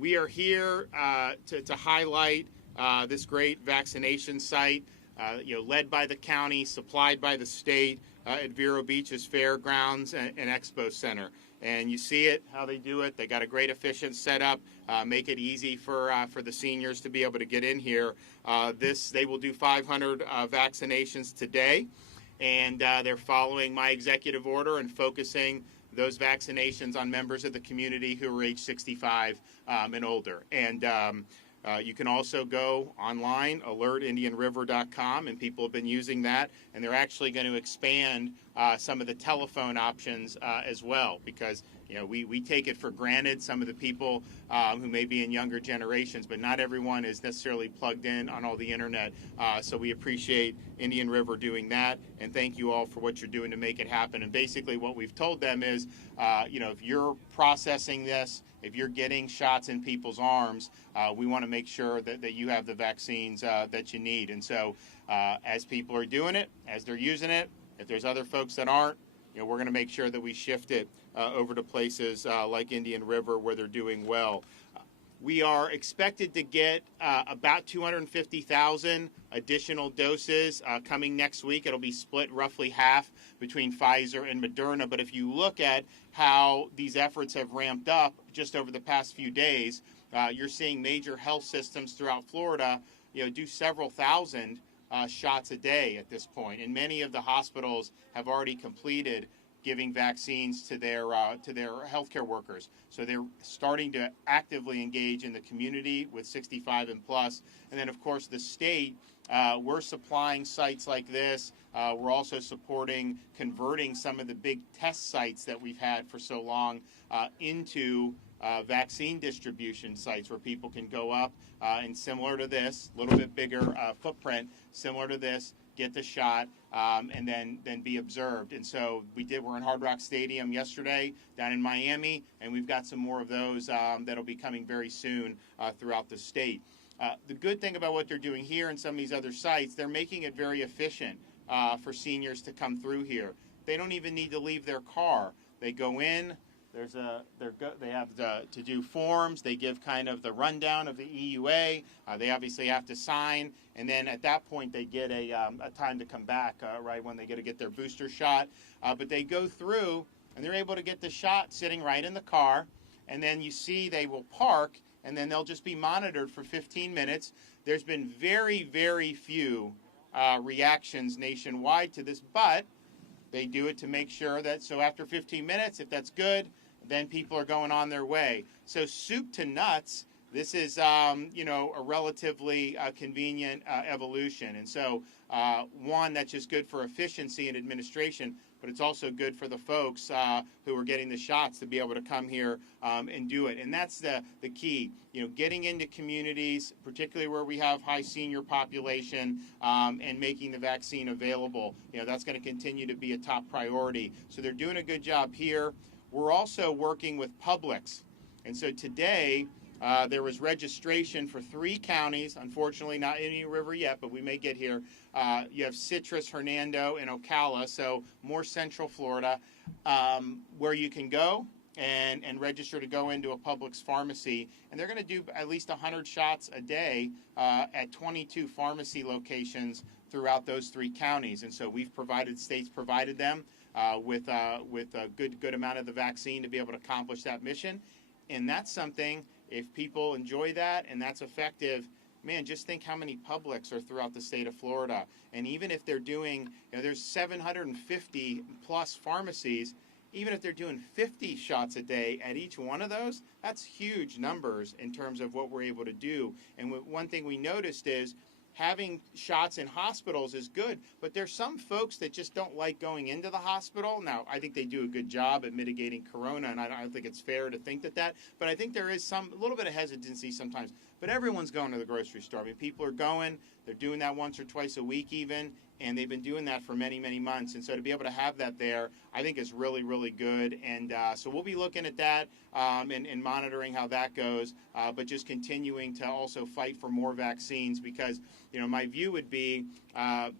we are here to highlight this great vaccination site, led by the county, supplied by the state at Vero Beach's Fairgrounds and Expo Center. And you see it, how they do it. They got a great efficient setup, make it easy for the seniors to be able to get in here. They will do 500 vaccinations today, and they're following my executive order and focusing those vaccinations on members of the community who are age 65 and older. And you can also go online, alertindianriver.com, and people have been using that, and they're actually going to expand some of the telephone options as well, because we take it for granted, some of the people who may be in younger generations, but not everyone is necessarily plugged in on all the internet. So we appreciate Indian River doing that, and thank you all for what you're doing to make it happen. And basically what we've told them is, if you're processing this, if you're getting shots in people's arms, we want to make sure that you have the vaccines that you need. And so as people are doing it, as they're using it, if there's other folks that aren't, we're going to make sure that we shift it over to places like Indian River where they're doing well. We are expected to get about 250,000 additional doses coming next week. It'll be split roughly half between Pfizer and Moderna. But if you look at how these efforts have ramped up just over the past few days, you're seeing major health systems throughout Florida, do several thousand shots a day at this point. And many of the hospitals have already completed giving vaccines to their healthcare workers. So they're starting to actively engage in the community with 65 and plus. And then, of course, the state, we're supplying sites like this. We're also supporting converting some of the big test sites that we've had for so long into vaccine distribution sites where people can go up and, similar to this, a little bit bigger footprint, similar to this, get the shot, and then be observed. And so we're in Hard Rock Stadium yesterday down in Miami, and we've got some more of those that'll be coming very soon throughout the state. The good thing about what they're doing here and some of these other sites, they're making it very efficient for seniors to come through here. They don't even need to leave their car. They go in. They have to do forms. They give kind of the rundown of the EUA. They obviously have to sign, and then at that point they get a time to come back, right when they get their booster shot. But they go through, and they're able to get the shot sitting right in the car, and then you see they will park, and then they'll just be monitored for 15 minutes. There's been very, very few reactions nationwide to this, but they do it to make sure that, so after 15 minutes, if that's good, then people are going on their way. So soup to nuts, this is, a relatively convenient evolution. And so, one, that's just good for efficiency and administration, but it's also good for the folks who are getting the shots to be able to come here and do it. And that's the key, getting into communities, particularly where we have high senior population, and making the vaccine available. That's going to continue to be a top priority. So they're doing a good job here. We're also working with Publix. And so today, there was registration for 3 counties, unfortunately not Indian River yet, but we may get here. You have Citrus, Hernando, and Ocala, so more central Florida, where you can go and register to go into a Publix pharmacy. And they're going to do at least 100 shots a day at 22 pharmacy locations throughout those 3 counties. And so states provided them with a good amount of the vaccine to be able to accomplish that mission. And that's something, if people enjoy that and that's effective, man, just think how many Publix are throughout the state of Florida. And even if they're doing, there's 750 plus pharmacies, even if they're doing 50 shots a day at each one of those, that's huge numbers in terms of what we're able to do. And one thing we noticed is having shots in hospitals is good, but there's some folks that just don't like going into the hospital. Now, I think they do a good job at mitigating corona, and I don't think it's fair to think that, but I think there is a little bit of hesitancy sometimes. But everyone's going to the grocery store. I mean, people are going, they're doing that once or twice a week even, and they've been doing that for many, many months. And so to be able to have that there, I think is really, really good. And so we'll be looking at that and monitoring how that goes, but just continuing to also fight for more vaccines because, my view would be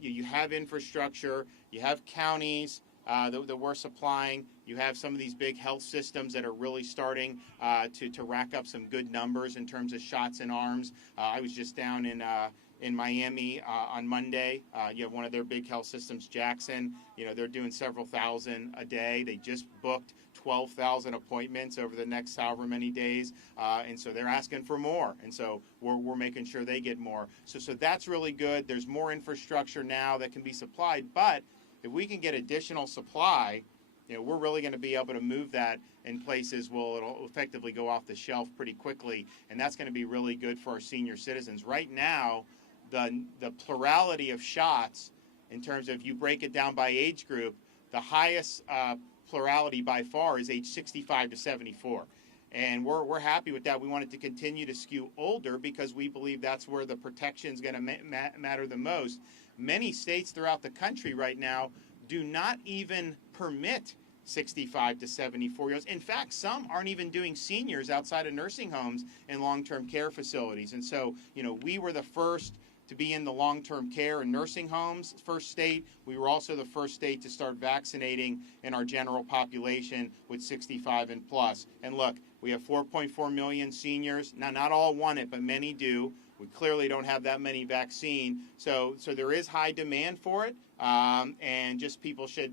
you have infrastructure, you have counties, that we're supplying. You have some of these big health systems that are really starting to rack up some good numbers in terms of shots in arms. I was just down in Miami on Monday. You have one of their big health systems, Jackson. They're doing several thousand a day. They just booked 12,000 appointments over the next however many days, and so they're asking for more, and so we're making sure they get more. So that's really good. There's more infrastructure now that can be supplied, but if we can get additional supply, we're really going to be able to move that in places where it'll effectively go off the shelf pretty quickly, and that's going to be really good for our senior citizens. Right now, the plurality of shots, in terms of if you break it down by age group, the highest plurality by far is age 65 to 74. And we're happy with that. We want it to continue to skew older because we believe that's where the protection is going to matter the most. Many states throughout the country right now do not even permit 65 to 74-year-olds. In fact, some aren't even doing seniors outside of nursing homes and long-term care facilities. And so, we were the first to be in the long-term care and nursing homes, first state. We were also the first state to start vaccinating in our general population with 65 and plus. And look, we have 4.4 million seniors. Now, not all want it, but many do. We clearly don't have that many vaccine, so there is high demand for it, and just people should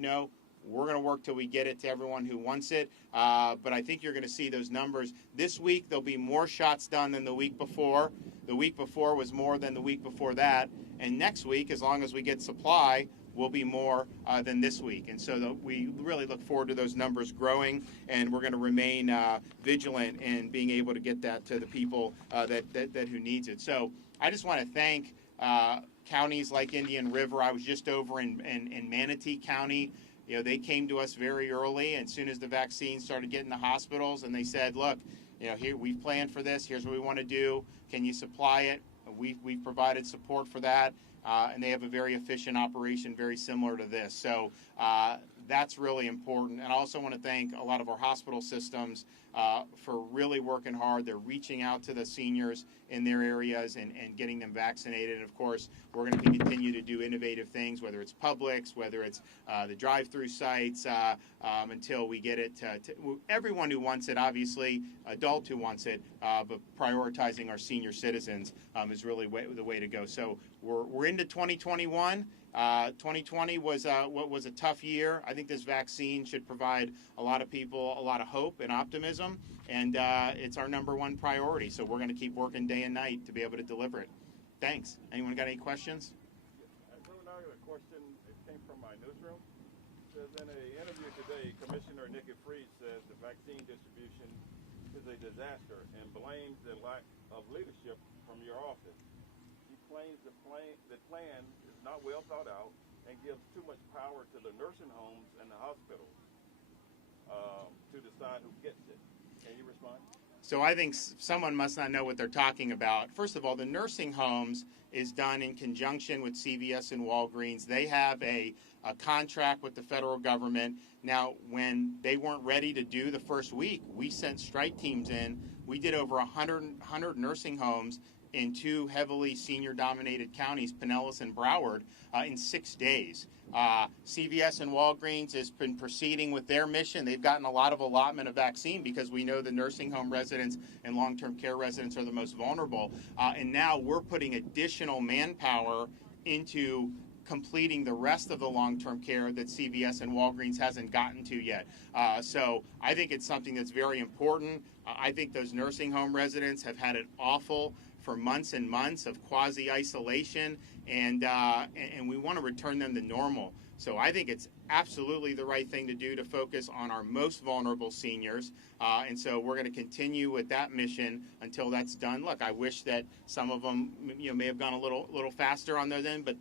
know we're going to work till we get it to everyone who wants it. But I think you're going to see those numbers this week. There'll be more shots done than the week before. The week before was more than the week before that, and next week, as long as we get supply, will be more than this week. And so we really look forward to those numbers growing, and we're going to remain vigilant in being able to get that to the people that who needs it. So I just want to thank counties like Indian River. I was just over in Manatee County. They came to us very early, and as soon as the vaccine started getting the hospitals, and they said, look, here we've planned for this. Here's what we want to do. Can you supply it? We've provided support for that. And they have a very efficient operation, very similar to this. So that's really important. And I also want to thank a lot of our hospital systems for really working hard. They're reaching out to the seniors in their areas and getting them vaccinated. And, of course, we're going to continue to do innovative things, whether it's Publix, whether it's the drive-through sites, until we get it to everyone who wants it, obviously, adult who wants it, but prioritizing our senior citizens is really the way to go. So we're into 2021. 2020 was a tough year. I think this vaccine should provide a lot of people a lot of hope and optimism, and it's our number one priority. So we're going to keep working day and night to be able to deliver it. Thanks. Anyone got any questions? So now I got a question. It came from my newsroom. It says in an interview today, Commissioner Nikki Freed says the vaccine distribution is a disaster and blames the lack of leadership from your office. She claims the plan is not well thought out and gives too much power to the nursing homes and the hospitals to decide who gets it. Can you respond? So I think someone must not know what they're talking about. First of all, the nursing homes is done in conjunction with CVS and Walgreens. They have a contract with the federal government. Now, when they weren't ready to do the first week, we sent strike teams in. We did over 100 nursing homes in two heavily senior-dominated counties, Pinellas and Broward, in 6 days. CVS and Walgreens has been proceeding with their mission. They've gotten a lot of allotment of vaccine because we know the nursing home residents and long-term care residents are the most vulnerable. And now we're putting additional manpower into completing the rest of the long-term care that CVS and Walgreens hasn't gotten to yet. So I think it's something that's very important. I think those nursing home residents have had it awful for months and months of quasi-isolation, and we want to return them to normal. So I think it's absolutely the right thing to do to focus on our most vulnerable seniors, and so we're going to continue with that mission until that's done. Look, I wish that some of them may have gone a little faster on those end, but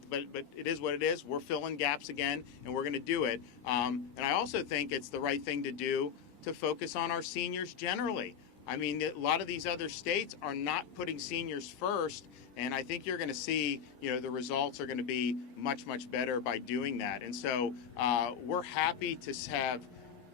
it is what it is. We're filling gaps again, and we're going to do it. And I also think it's the right thing to do to focus on our seniors generally. I mean, a lot of these other states are not putting seniors first, and I think you're going to see, the results are going to be much, much better by doing that. And so we're happy to have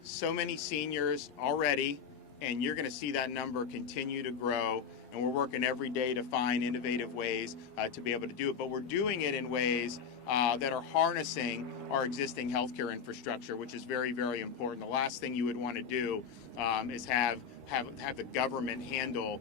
so many seniors already and you're going to see that number continue to grow. And we're working every day to find innovative ways to be able to do it. But we're doing it in ways that are harnessing our existing healthcare infrastructure, which is very, very important. The last thing you would want to do is have the government handle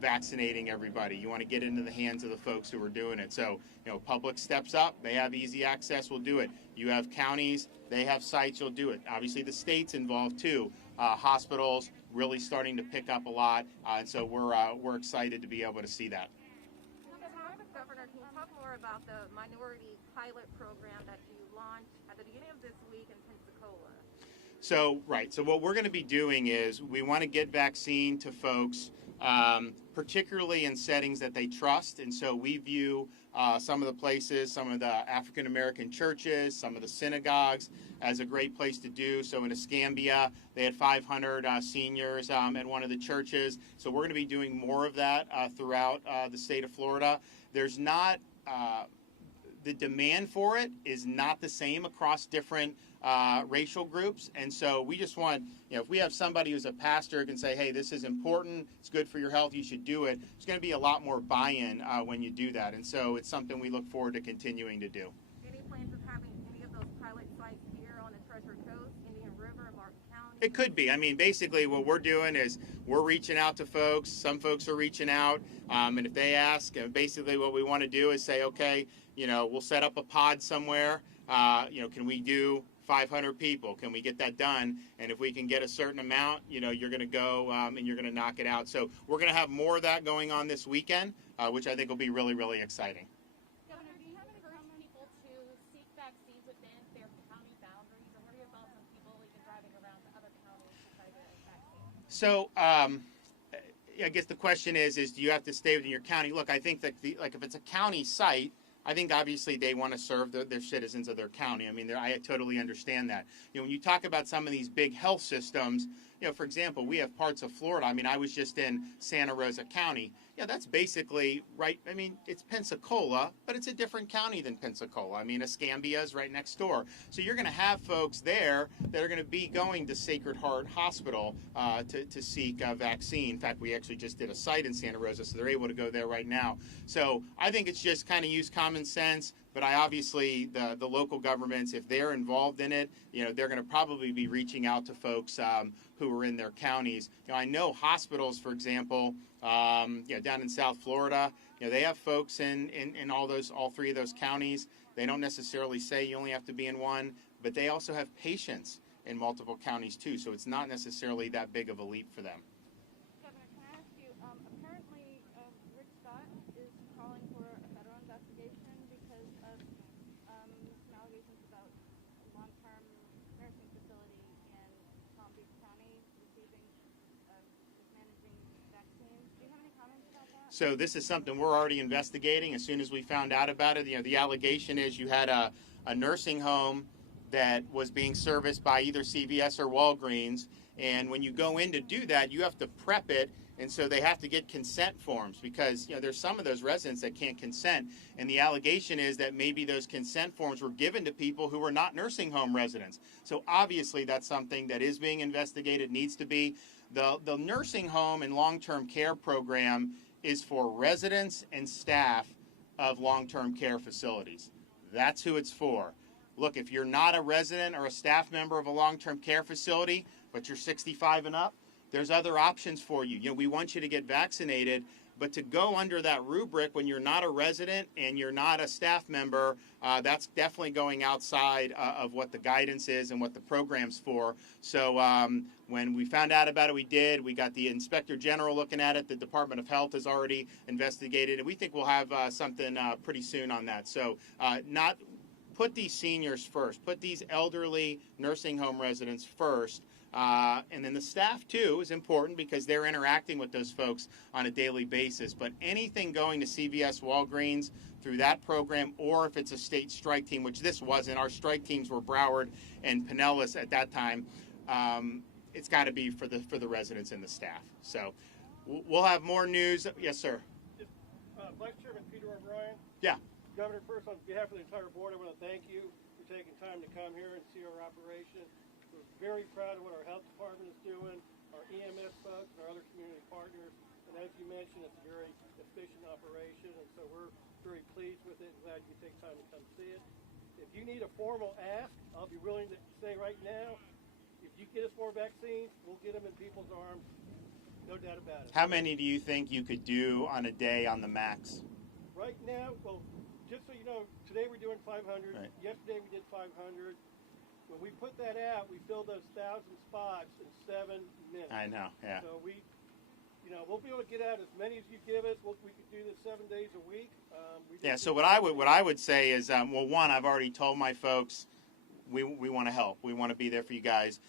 vaccinating everybody. You want to get into the hands of the folks who are doing it. So, public steps up. They have easy access. We'll do it. You have counties. They have sites. You'll do it. Obviously, the state's involved too. Hospitals really starting to pick up a lot, and so we're excited to be able to see that. Governor, can you talk more about the minority pilot program that you launched at the beginning of this week in Pensacola? So what we're going to be doing is we want to get vaccine to folks, particularly in settings that they trust. And so we view some of the places, some of the African American churches, some of the synagogues as a great place to do. So in Escambia, they had 500 seniors at one of the churches. So we're going to be doing more of that throughout the state of Florida. There's not, the demand for it is not the same across different racial groups. And so we just want, if we have somebody who's a pastor who can say, hey, this is important, it's good for your health, you should do it, there's going to be a lot more buy-in when you do that. And so it's something we look forward to continuing to do. Any plans of having any of those pilot sites here on the Treasure Coast, Indian River, Martin County? It could be. I mean, basically what we're doing is we're reaching out to folks. Some folks are reaching out. And if they ask, basically what we want to do is say, okay, we'll set up a pod somewhere. Can we do 500 people? Can we get that done? And if we can get a certain amount, you're going to go and you're going to knock it out. So we're going to have more of that going on this weekend, which I think will be really, really exciting. Governor, do you have encouraged people to seek vaccines within their county boundaries? Or what are your thoughts on people even driving around to other counties to try to get a vaccine? So I guess the question is do you have to stay within your county? Look, I think that if it's a county site, I think obviously they want to serve their citizens of their county. I mean, I totally understand that. When you talk about some of these big health systems, for example, we have parts of Florida. I mean, I was just in Santa Rosa County. That's basically right. I mean, it's Pensacola, but it's a different county than Pensacola. I mean, Escambia is right next door. So you're going to have folks there that are going to be going to Sacred Heart Hospital to seek a vaccine. In fact, we actually just did a site in Santa Rosa, so they're able to go there right now. So I think it's just kind of use common sense. But obviously, the local governments, if they're involved in it, they're going to probably be reaching out to folks who are in their counties. I know hospitals, for example, down in South Florida, they have folks in all three of those counties. They don't necessarily say you only have to be in one, but they also have patients in multiple counties too. So it's not necessarily that big of a leap for them. Governor, can I ask you, apparently Rick Scott is calling for a federal investigation because of some allegations about a long-term nursing facility in Palm Beach County mismanaging vaccines. Do you have any comments about that? So this is something we're already investigating. As soon as we found out about it, the allegation is you had a nursing home that was being serviced by either CVS or Walgreens, and when you go in to do that, you have to prep it, and so they have to get consent forms because there's some of those residents that can't consent, and the allegation is that maybe those consent forms were given to people who were not nursing home residents. So obviously that's something that is being investigated, needs to be. The nursing home and long-term care program is for residents and staff of long-term care facilities. That's who it's for. Look, if you're not a resident or a staff member of a long-term care facility, but you're 65 and up, there's other options for you. We want you to get vaccinated, but to go under that rubric when you're not a resident and you're not a staff member, that's definitely going outside of what the guidance is and what the program's for. So when we found out about it, we got the Inspector General looking at it. The Department of Health has already investigated, and we think we'll have something pretty soon on that. So put these seniors first. Put these elderly nursing home residents first. And then the staff, too, is important because they're interacting with those folks on a daily basis. But anything going to CVS, Walgreens through that program, or if it's a state strike team, which this wasn't, our strike teams were Broward and Pinellas at that time, it's got to be for the residents and the staff. So we'll have more news. Yes, sir. Vice Chairman Peter O'Brien. Yeah. Governor, first on behalf of the entire board, I want to thank you for taking time to come here and see our operation. We're very proud of what our health department is doing. our EMS folks, and our other community partners. And as you mentioned, it's a very efficient operation, and so we're very pleased with it and glad you take time to come see it. If you need a formal ask, I'll be willing to say right now, if you get us more vaccines, we'll get them in people's arms. No doubt about it. How many do you think you could do on a day on the max? Right now, well, just so you know, today we're doing 500. Right. Yesterday we did 500. When we put that out, we filled those 1,000 spots in 7 minutes. I know, yeah. So we'll be able to get out as many as you give us. We could do this 7 days a week. Yeah. So what I would say is, well, one, I've already told my folks we want to help. We want to be there for you guys.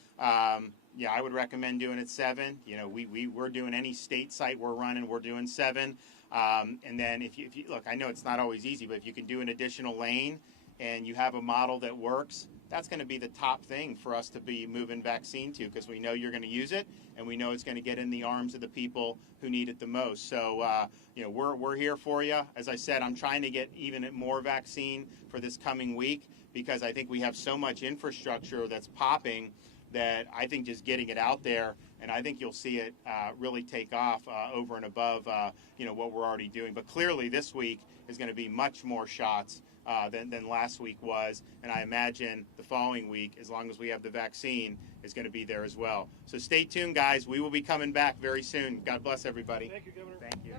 Yeah, I would recommend doing it 7. You know, we're doing any state site we're running, we're doing 7. And then if you look, I know it's not always easy, but if you can do an additional lane and you have a model that works, that's going to be the top thing for us to be moving vaccine to, because we know you're going to use it and we know it's going to get in the arms of the people who need it the most. So, we're here for you. As I said, I'm trying to get even more vaccine for this coming week because I think we have so much infrastructure that's popping that I think just getting it out there, and I think you'll see it really take off over and above what we're already doing. But clearly this week is going to be much more shots than last week was, and I imagine the following week, as long as we have the vaccine, is going to be there as well. So stay tuned, guys. We will be coming back very soon. God bless everybody. Thank you, Governor. Thank you.